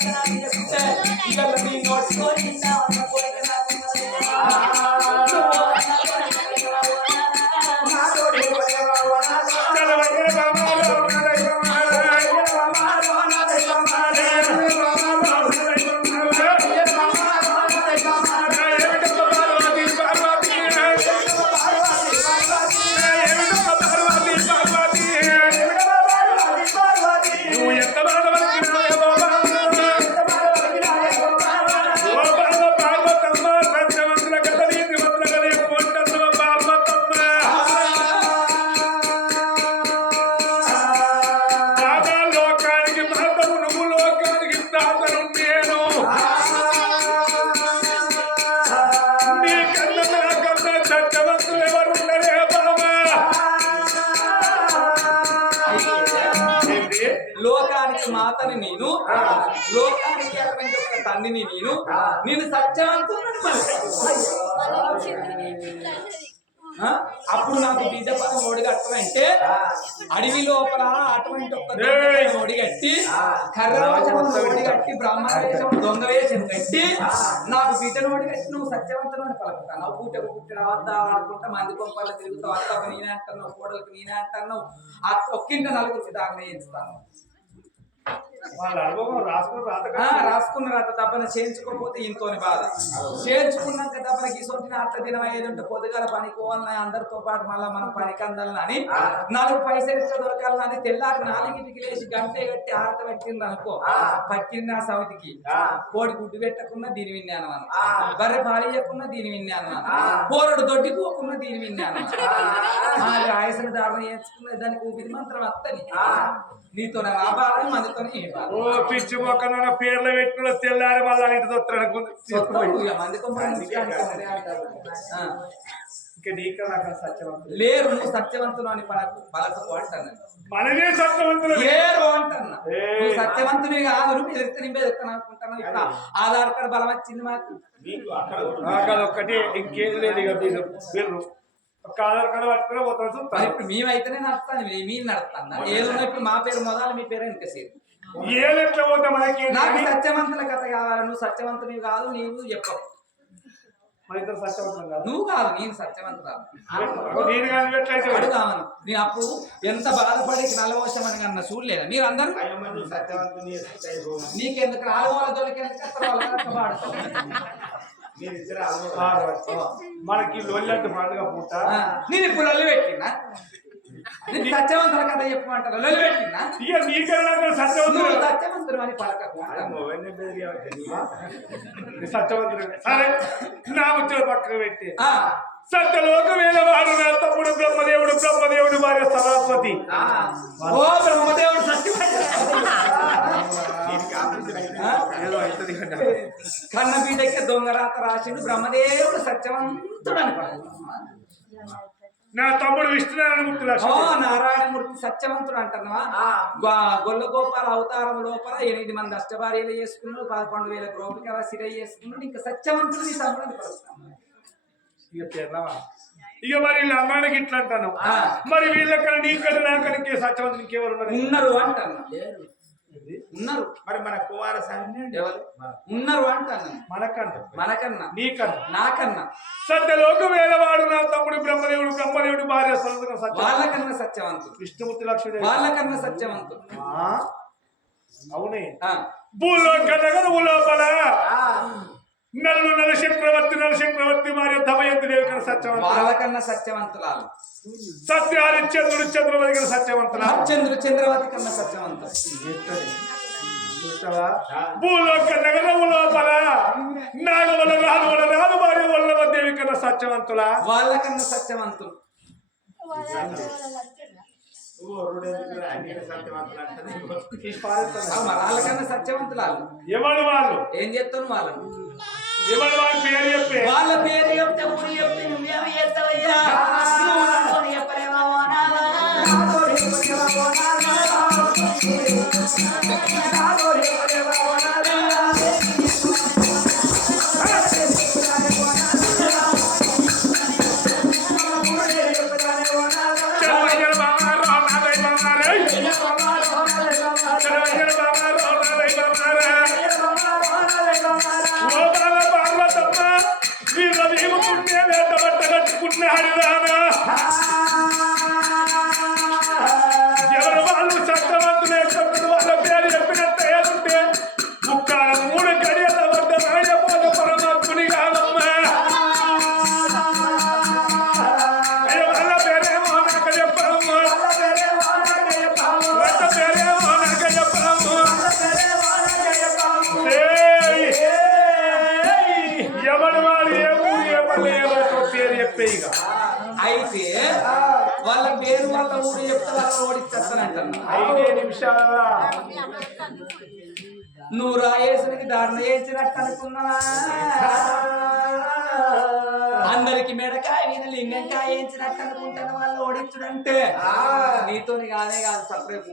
కథ నాకు మాతని నేను లోకానికి ఒక తండ్రిని నేను నేను? అప్పుడు నాకు బీజపదం ఓడిగట్టమంటే అడవి లోపల అటువంటి! ఓడిగట్టి కర్రవేషం ఓడిగట్టి బ్రాహ్మణ వేషం దొంగ వేషం కట్టి నాకు బీజను ఓడిగట్టి నువ్వు సత్యవంతులు అని పలుకుతావు నువ్వు పూటకు పుట్టిన వద్ద ఆడుకుంటా మంది కొంపల్లో తిరుగుతావు అత్తకు నేనే అంటున్నావు కోడలకు నేనే అంటున్నావు ఒక్కింట నలుగురికి దాకా చేస్తాను రాసుకున్న రాత దెబ్బన చేయించుకోకపోతే ఇంతోని బాధ. చేయించుకున్నాక దెబ్బన గీసొంటిన అట్ల దినం ఏదంటే పొద్దుగాల పనికి పోవాలని అందరితో పాటు మళ్ళీ మనం పనికి అందాలని నాలుగు పైసలు ఇస్తే దొరకాలని తెల్లారి నాలుగింటికి లేచి గంటే కట్టి ఆరత పెట్టింది అనుకో. పట్టింది ఆ సమితికి. కోడి గుడ్డు పెట్టకున్నా దీని విన్నాను మనం బర్రె పాలియకున్నా దీని విన్నాను మనం పోరడు దొడ్డి పోకున్నా దీని విన్నాను ఆయసన దారుణ చేయించుకున్న దానికి ఊపిరి మంత్రం వస్తని నీతో నా బాధ బాధ ఓ పిచ్చి మొక్క పేర్లు పెట్టిన తెల్లారి మళ్ళీ ఇంటి దొత్తాడు ఇక. ఇంకా నీక నాకు లేరు నువ్వు సత్యవంతులు అని పలకు అంటాను మనమే సత్యవంతులు. లేరు అంటున్నా. నువ్వు సత్యవంతుని కాదు నువ్వు ఎదుర్కొని నేను ఎదుర్కొని అనుకుంటున్నావు ఇప్పుడు ఆధార్ కార్డు బలం వచ్చింది మాకు. నాకు అదొక్కటి ఇంకేది లేదు ఇక మీరు. ఆధార్ కార్డు పట్టుకుని పోతాను ఇప్పుడు మేమైతేనే నడుస్తాను మీ- మీరు నడుస్తాను. ఏదున్నా ఇప్పుడు మా పేరు మొదలు మీ పేరు వెనక సేరు. ఏది ఎట్లా పోతే మనకి? నాకు సత్యవంతుల కథ కావాలి. నువ్వు సత్యవంతుని కాదు నీవు చెప్పవు. నువ్వు కాదు నేను సత్యవంతురాలు అడుగామను నేను అప్పుడు ఎంత బాధపడి నలవోషం అని అన్న చూడలేదా మీరు అందరూ నీకెందుకు. మీరిద్దరు ఆ, మనకి లొల్లంటే పండుగ పూట. నేను ఇప్పుడు లొల్లి పెట్టినా? సత్యవంతుల కథ చెప్పమంటారు. ఇక నీకన్నా నాకు సత్యవంతులు. నువ్వు సత్యవంతుడు అని పలకకు సత్యవంతులు సరే నా ముచ్చట పక్కకు పెట్టి. ఆ, సత్యలోక వేలవాడు నా తమ్ముడు బ్రహ్మదేవుడు బ్రహ్మదేవుడు భార్య సరస్వతి. ఓ బ్రహ్మదేవుడు సత్యవంతుడు. కన్న దొంగరాత రాసిండు బ్రహ్మదేవుడు సత్యవంతుడు అని పలకకు. నా తమ్ముడు విష్ణునారాయణమూర్తి నారాయణమూర్తి సత్యవంతుడు అంటున్నావా? గొల్ల గోపాల అవతారం లోపల ఎనిమిది మంది అష్టభార్యలు చేసుకున్నాడు పదకొండు వేల గోపికల సిర చేసుకున్నాడు ఇంకా సత్యవంతుడు నీ తమ్ముడు. ఇక తెల్లవా ఇక మరి వీళ్ళ అన్నానికి ఇట్లా అంటాను. మరి వీళ్ళకన్నా నీకన్నా ఇంకే సత్యవంతులు ఇంకెవరు ఉన్నారు? ఉన్నారు అంటాను. ఉన్నారు. మరి మన కుమార ఎవరు? ఉన్నారు అంటాను. మనకన్నా. మనకన్నా. నీకన్నా. నాకన్నా. సత్యలోక వేలవాడు నా తమ్ముడు బ్రహ్మదేవుడు బ్రహ్మదేవుడు భార్య వాళ్ళకన్నా సత్యవంతుడు. విష్ణుమూర్తి లక్ష్మీదేవి. వాళ్ళకన్నా సత్యవంతుడు? అవునే. ఆ, భూలోక నగరము లోపల నల్లు నల చక్రవర్తి నల చక్రవర్తి భార్య దమయంతి దేవి కన్నా సత్యవంతుల వాళ్ళకన్నా సత్యవంతులాలు సత్య హరిశ్చంద్రుడు చంద్రవతి కన్నా సత్యవంతుల చంద్రుడు చంద్రవతి కన్నా సత్యవంతుడు చూస్తావా? భూలోక నగరము లోపల నాగవల రాజువల రాజు భార్య వల్లవ దేవి కన్నా సత్యవంతుల? వాళ్ళకన్నా సత్యవంతులు. సత్యవంతులు ఎవరు వాళ్ళు? ఏం చేస్తాను వాళ్ళను? వాళ్ళ పేరు చెప్పే? వాళ్ళ పేరు చెప్తే ఊరు చెప్తే నువ్వేమి చేస్తావయ్యా? చెప్పలేవా ఐదే నిమిషాల. నువ్వు రాయేసునికి దండ వేసినట్టు అనుకున్నావా అందరికి మెడకాయ మీద లింగంకాయ వేయించినట్టు అనుకుంటాను వాళ్ళు ఓడించుడంటే. నీతోని కాదే కాదు సపరేట్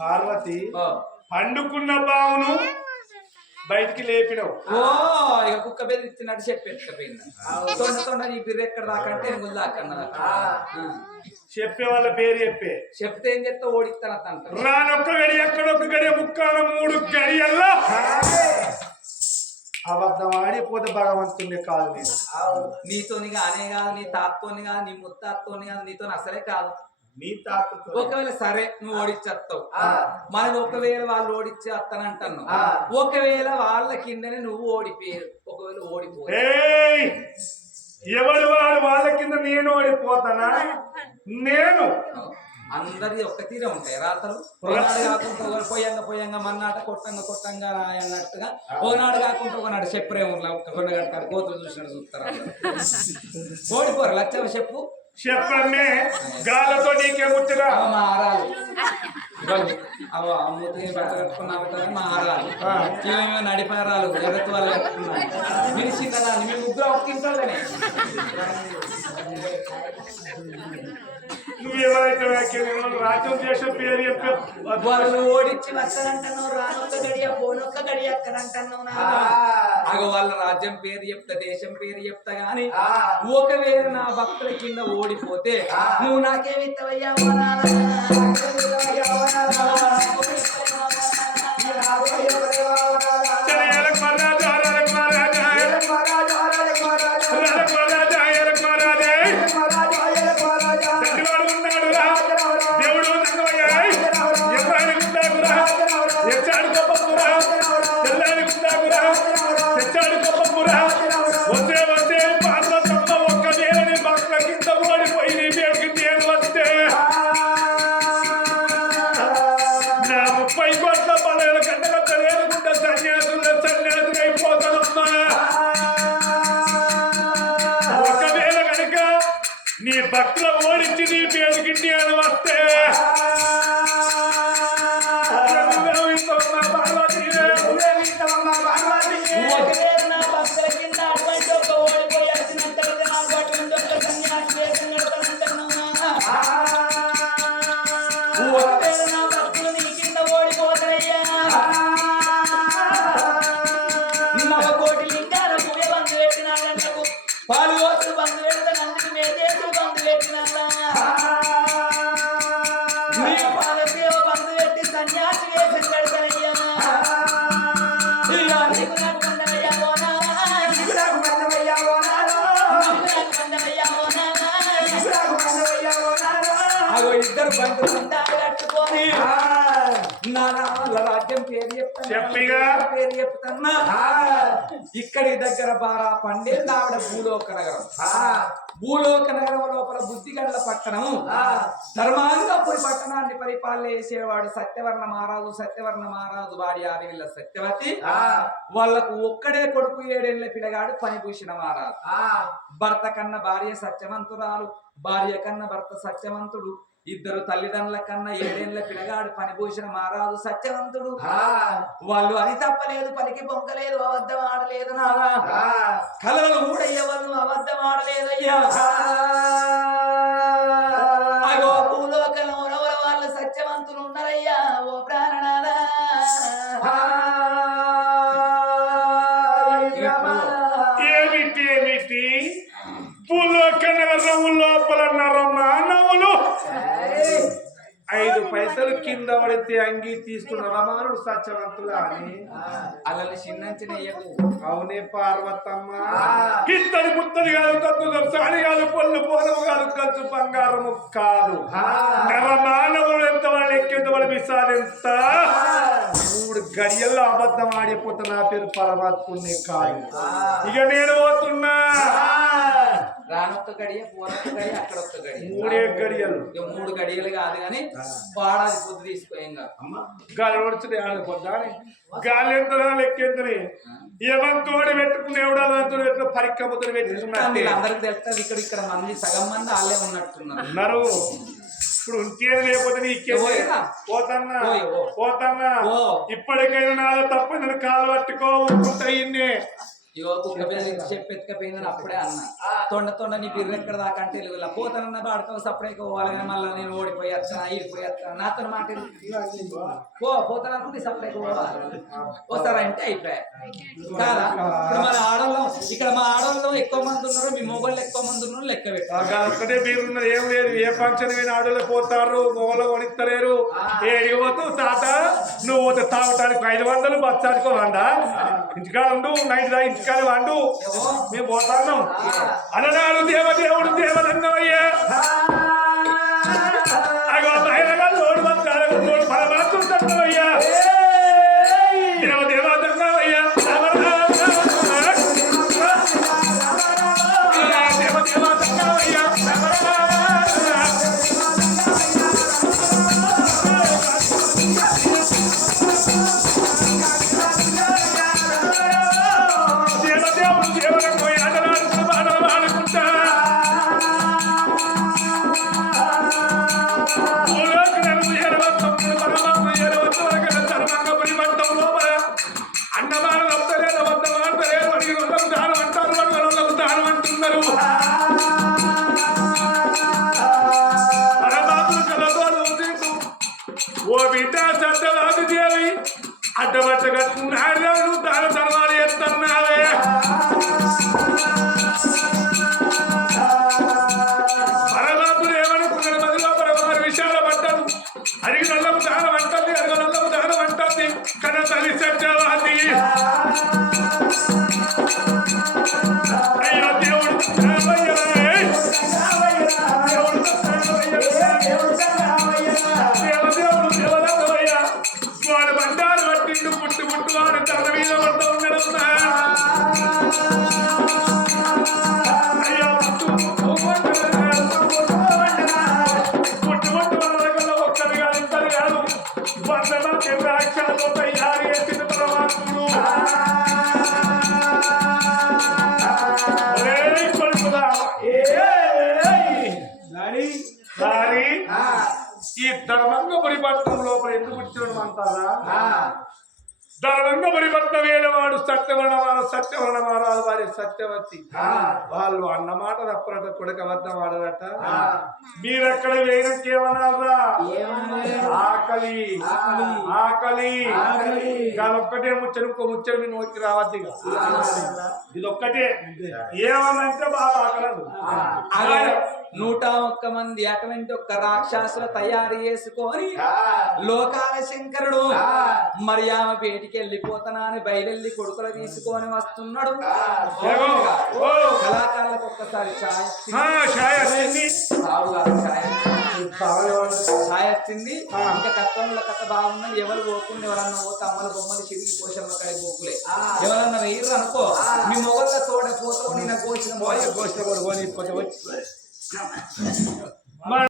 పార్వతి పండుకున్న బావును బయటికి లేపినవు. ఓ ఇక కుక్క బెదిరిచ్చినట్టు చెప్పి ఎత్తుకపోయింది తొండ ఈ బిర్ర ఎక్కడ దాకంటే దాకన్నది చెప్పే వాళ్ళ పేరు చెప్పే. చెప్తే ఏం చెప్తే ఓడిస్తాను అంటారు. రానొక్క గడి ఎక్కడొక్క గడి ముక్కాల మూడు గడియల్లా. అబద్ధం ఆడిపోతే భగవంతుని కాదు నేను. నీతోని కానే కాదు నీ తాతతోని కాదు నీ ముత్తాతతోని కాదు నీతో అసలే కాదు. నీ తాతతో ఒకవేళ సరే నువ్వు ఓడిచ్చేస్తావు మరి ఒకవేళ వాళ్ళు ఓడిచ్చి వస్తానంటాను ఒకవేళ వాళ్ళ కిందనే నువ్వు ఓడిపోయారు ఒకవేళ ఓడిపో ఏయ్! ఎవడు వాడు వాళ్ళ కింద నేను ఓడిపోతానా? నేను. అందరి ఒక్క తీరే ఉంటాయి. రాతలు ఒకనాడు కాకుండా పోయంగా పోయంగా మన్నాట కొట్టంగా కొట్టంగా అన్నట్టుగా ఒకనాడు కాకుండా ఒకనాడు చెప్పరేమో కొండ కడతారు కోతులు చూసినట్టు చూస్తారు. ఓడిపోరు లక్షల చెప్పు. చెప్పమ్మే గాలతో నీకే ముట్టిరా అవ మా ఆరాలు. అవ మూతికి బట్ట కట్టుకున్నావు కదా మా ఆరాలు. ఇవేమో నడిపారాలు ముగ్గురు ఒక తింటానే నువ్వు ఎవరైతే వ్యాఖ్యానం రాజ్యం దేశం పేరు చెప్పే వాళ్ళు ఓడించి వస్తారంటున్నావు రానొక్క గడియ పోనొక్క గడియ అక్కడంటున్నావు నా అగో వాళ్ళ రాజ్యం పేరు చెప్తా దేశం పేరు చెప్తా గాని ఒకవేళ నా భక్తుల కింద ఓడిపోతే నువ్వు నాకేమిత్తవయ్యా భక్తుల ఓడించి నీ పేరు పేరుకి అని వస్తే. అగో ఇద్దరు బంధువులు రాజ్యం పేరు చెప్తాను. చెప్పిగా. పేరు చెప్తాన్నా ఇక్కడి దగ్గర బారా పండేది ఆవిడ భూలోక నగరం. భూలోక నగరం లోపల బుద్ధిగండ్ల పట్టణం ధర్మాంగపురి పట్టణాన్ని పరిపాలన చేసేవాడు సత్యవర్ణ మహారాజు సత్యవర్ణ మహారాజు వాడి ఆవిళ్ళ సత్యవతి. వాళ్ళకు ఒక్కడే కొడుకు ఏడేళ్ళ పిల్లగాడు పనిభూషణ మహారాజు. భర్త కన్నా భార్య సత్యవంతురాలు భార్య కన్నా భర్త సత్యవంతుడు. ఇద్దరు తల్లిదండ్రుల కన్నా ఏడేళ్ళ పిల్లగాడు పనిభూషణ మహారాజు సత్యవంతుడు. వాళ్ళు అని తప్పలేదు పలికి పొంకలేదు అబద్ధం ఆడలేదు నారా కలలు కూడా ఎవరు అబద్ధం ఆడలేదయ్యా. అగో భూలోకంలో వాళ్ళు సత్యవంతులు ఉన్నారయ్యా. ఓ పడితే అంగి తీసుకున్న రమానుడు సత్యవంతులా అని. అలలు చిన్నంచినయ్యకు అవునే పార్వతమ్మ. ఇత్తడి ముత్తడి కాదు కత్తు సాడి కాదు పొల్లు పోలము కాదు ఖర్చు బంగారము కాదు. నర మానవులు ఎంత వాళ్ళు ఎక్కేంత వాళ్ళు మిసాలు ఎంత? గడియల్లో అబద్ధం ఆడిపోతే నా పేరు పరమాత్ముని కాదు. ఇక నేను పోతున్నా. రానొక్క గడియ పూనొక్క గడియ అక్కడ ఒక్క గడియ. మూడే గడియలు. ఇక మూడు గడియలు కాదు కానీ వాడాది పొద్దు తీసుకోయింగా గాలి పడుతుంది ఆడుకోద్దాని గాలి ఎంత లెక్కెంతని ఎవంతోడి పెట్టుకుని ఎవడాలంతో పెట్టిన పెట్టుకున్నట్టే. అందరికి తెలుస్తుంది ఇక్కడ ఇక్కడ మంది సగం మంది వాళ్ళే ఉన్నట్టున్నారు. ఇప్పుడు ఉంటే లేకపోతే నీకే? పోతన్నా. పోతన్నా. ఇప్పటికైనా నాలో తప్పు నన్ను కాలు పట్టుకో ఉంటాయిన్నే ఇగో కుక్క పిల్లలు ఇచ్చి అప్పుడే అన్నా. తొండ తొండ నీ బిర్రు ఎక్కడ దాకా అంటే వెలుగులా పోతానన్న బాడకం సపరేట్ పోవాలి కానీ మళ్ళీ నేను ఓడిపోయి వచ్చాను ఈడిపోయి వచ్చాను నాతో మాట? పో పోతాననుకుంటే సపరేట్ పోవాలి. వస్తారా? అంటే అయిపోయా కాదా? మన ఆడవాళ్ళం ఇక్కడ మా ఎక్కువ మంది ఉన్నారు మీ మొగోళ్ళు ఎక్కువ మంది ఉన్నారు లెక్క ఒక్కటే మీరున్నది ఏం లేదు. ఏ ఫంక్షన్ అయినా ఆడోళ్ళు పోతారు మొగలు కొనిస్తలేరు ఏడికి పోతూ తాత? నువ్వు పోతే తాగటానికి ఐదు వందలు బచ్చానికి వంద. ఇంటికాడ ఉండు నైట్ దా ఇంటికాడ వండు. మేము పోతాను అననాడు దేవదేవుడు దేవదన్నవయ్యా అగో కన అంటారా ధర్మంగపురి పట్టణం వేలవాడు సత్యవర్ణమాల సత్యవర్ణమారాలు వారి సత్యవతి. వాళ్ళు అన్నమాట తప్పరట కొడుక వద్ద వాడరట మీరెక్కడ వేయనకేమన్నారా ఆకలి. ఆకలి. ఒక్కటే ముచ్చడు ఇంకో ముచ్చడు మీ నోటికి రావద్దు ఇక. ఇది. ఒక్కటే ఏమనంటే బాగా ఆకలదు. అలాగే నూట ఒక్క మంది అటువంటి ఒక్క రాక్షసులు తయారు చేసుకొని లోకాల శంకరుడు మరి ఆమె పేటికి వెళ్ళిపోతానా అని బయలుదేరి కొడుకులు తీసుకొని వస్తున్నాడు. కళాకారులకు ఒక్కసారి ఛాయ్ వచ్చింది. ఇంకా కథంలో కథ బాగున్నది ఎవరు పోకుండా ఎవరన్నా పోతే అమ్మల బొమ్మలు చిరిగి పోషమ్మ కడి పోకులే. ఎవరన్నా వెయ్యరు అనుకో మీ మొగళ్ళ తోడ పోతావు నేను కోసిన పోసిన వాడు పోనీ, వచ్చి.